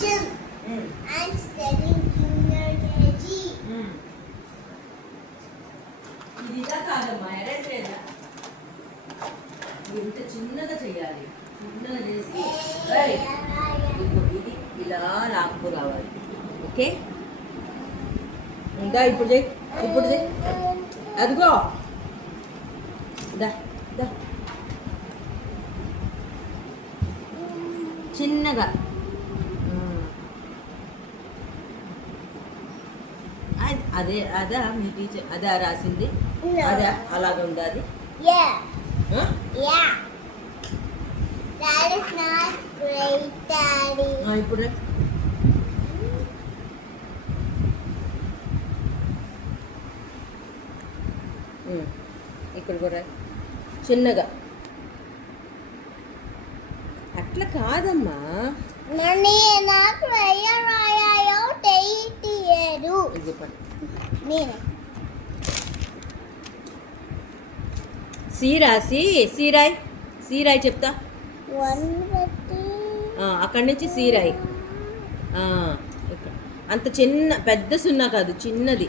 Jim. I'm studying junior KG. ఇది ఇలా కాదమ్మా, ఎరేజ్ లేదా ఇంత చిన్నగా చేయాలి. చిన్నగా చేసి ఇది ఇలా లాక్కు రావాలి. ఓకే, ఇంకా ఇప్పుడు చేయి, ఇప్పుడు చేయి. అదిగో దా దా చిన్నగా. అదే అదా మీ టీచర్ అదా రాసింది? అదా అలాగే ఉందా అది? Yeah. Yeah. That is not great, Daddy. ఇప్పుడు ఇక్కడ కూడా చిన్నగా. అట్లా కాదమ్మా. నాకు రాయాలో తెలియదు. సీరాయి చెప్తా. అక్కడి నుంచి సీరాయి. అంత చిన్న పెద్ద సున్నా కాదు, చిన్నది.